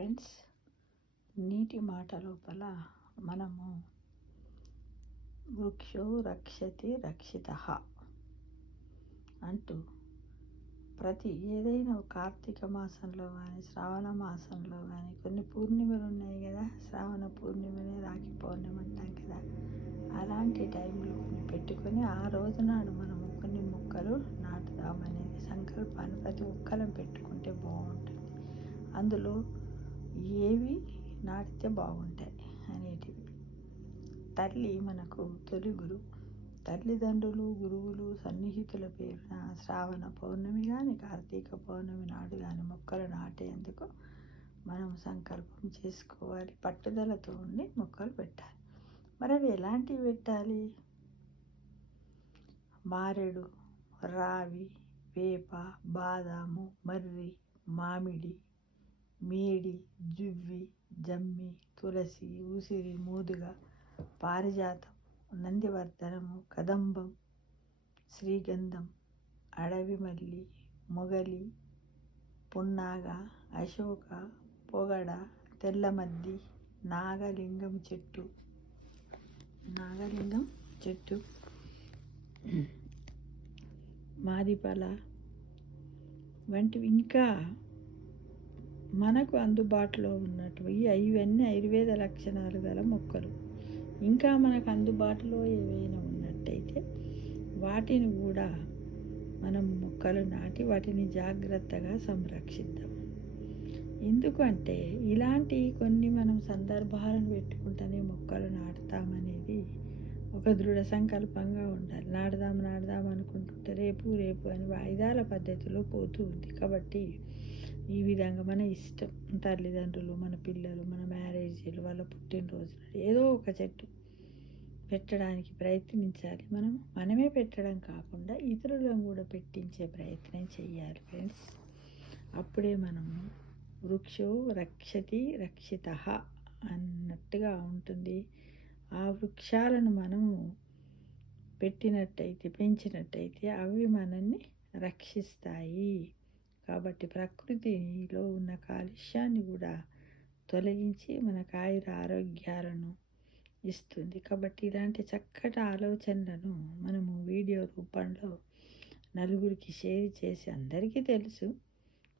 Friends, నీటి మాట లోపల మనము వృక్షో రక్షతి రక్షితః అంటూ ఏదైనా కార్తీక మాసంలో కానీ శ్రావణ మాసంలో కానీ కొన్ని పూర్ణిమలు ఉన్నాయి కదా, శ్రావణ పూర్ణిమని రాఖీ పౌర్ణమి అంటాం కదా, అలాంటి టైంలో కొన్ని పెట్టుకొని ఆ రోజునాడు మనము కొన్ని మొక్కలు నాటుదామనేది సంకల్పాన్ని ప్రతి ఒక్కరం పెట్టుకుంటే బాగుంటుంది. అందులో ఏవి నాటితే బాగుంటాయి అనేటివి. తల్లి మనకు తొలి గురువు. తల్లిదండ్రులు, గురువులు, సన్నిహితుల పేరున శ్రావణ పౌర్ణమి కానీ కార్తీక పౌర్ణమి నాడు కానీ మొక్కలు నాటేందుకు మనం సంకల్పం చేసుకోవాలి. పట్టుదలతో ఉండి మొక్కలు పెట్టాలి. మరి అవి ఎలాంటివి పెట్టాలి? మారేడు, రావి, వేప, బాదాము, మర్రి, మామిడి, మేడి, జువ్వి, జమ్మి, తులసి, ఉసిరి, మూదుగ, పారిజాతం, నందివర్ధనము, కదంబం, శ్రీగంధం, అడవి మల్లి, మొగలి, పున్నాగ, అశోక, పొగడ, తెల్లమద్ది, నాగలింగం చెట్టు, మాదిపల వంటివి ఇంకా మనకు అందుబాటులో ఉన్నటివి. ఇవన్నీ ఆయుర్వేద లక్షణాలు గల మొక్కలు. ఇంకా మనకు అందుబాటులో ఏవైనా ఉన్నట్టయితే వాటిని కూడా మనం మొక్కలు నాటి వాటిని జాగ్రత్తగా సంరక్షిద్దాం. ఎందుకంటే ఇలాంటి కొన్ని మనం సందర్భాలను పెట్టుకుంటేనే మొక్కలు నాటుతామనేది ఒక దృఢ సంకల్పంగా ఉండాలి. నాటుదాం అనుకుంటుంటే రేపు అని వాయిదాల పద్ధతిలో పోతూ ఉంది. కాబట్టి ఈ విధంగా మన ఇష్టం, తల్లిదండ్రులు, మన పిల్లలు, మన మ్యారేజీలు, వాళ్ళ పుట్టినరోజు ఏదో ఒక చెట్టు పెట్టడానికి ప్రయత్నించాలి. మనమే పెట్టడం కాకుండా ఇతరులను కూడా పెట్టించే ప్రయత్నం చేయాలి ఫ్రెండ్స్. అప్పుడే మనము వృక్షో రక్షతి రక్షితః అన్నట్టుగా ఉంటుంది. ఆ వృక్షాలను మనము పెట్టినట్టయితే, పెంచినట్టయితే అవి మనల్ని రక్షిస్తాయి. కాబట్టి ప్రకృతిలో ఉన్న కాలుష్యాన్ని కూడా తొలగించి మనకు ఆరోగ్యాలను ఇస్తుంది. కాబట్టి ఇలాంటి చక్కటి ఆలోచనలను మనము వీడియో రూపంలో నలుగురికి షేర్ చేసి, అందరికీ తెలుసు,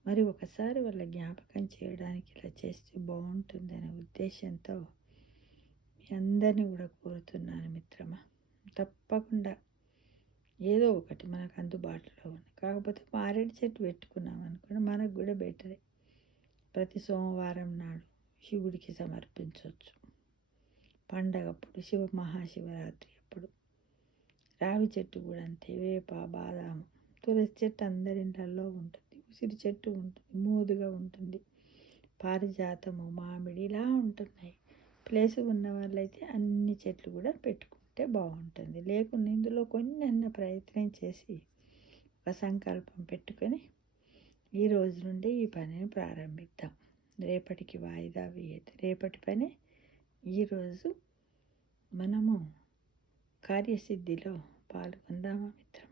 మరి ఒకసారి వాళ్ళ జ్ఞాపకం చేయడానికి ఇలా చేస్తే బాగుంటుందనే ఉద్దేశంతో మీ అందరినీ కూడా కోరుతున్నాను మిత్రమా. తప్పకుండా ఏదో ఒకటి మనకు అందుబాటులో ఉంది. కాకపోతే మారేడు చెట్టు పెట్టుకున్నాం అనుకోండి, మనకు కూడా బెటరే. ప్రతి సోమవారం నాడు శివుడికి సమర్పించవచ్చు. పండగప్పుడు మహాశివరాత్రి అప్పుడు. రావి చెట్టు కూడా అంతే. వేప, బాదాము, తులసి చెట్టు అందరింట్లో ఉంటుంది. ఉసిరి చెట్టు ఉంటుంది, మోదుగా ఉంటుంది, పారిజాతము, మామిడి ఇలా ఉంటున్నాయి. ప్లేస్ ఉన్న వాళ్ళైతే అన్ని చెట్లు కూడా పెట్టుకుంటే బాగుంటుంది. లేకుండా ఇందులో కొన్ని ప్రయత్నం చేసి ఒక సంకల్పం పెట్టుకొని ఈ రోజు నుండి ఈ పనిని ప్రారంభిద్దాం. రేపటికి వాయిదా వేయద్దు. రేపటి పని ఈరోజు మనము కార్యసిద్ధిలో పాల్గొందామా మిత్రం?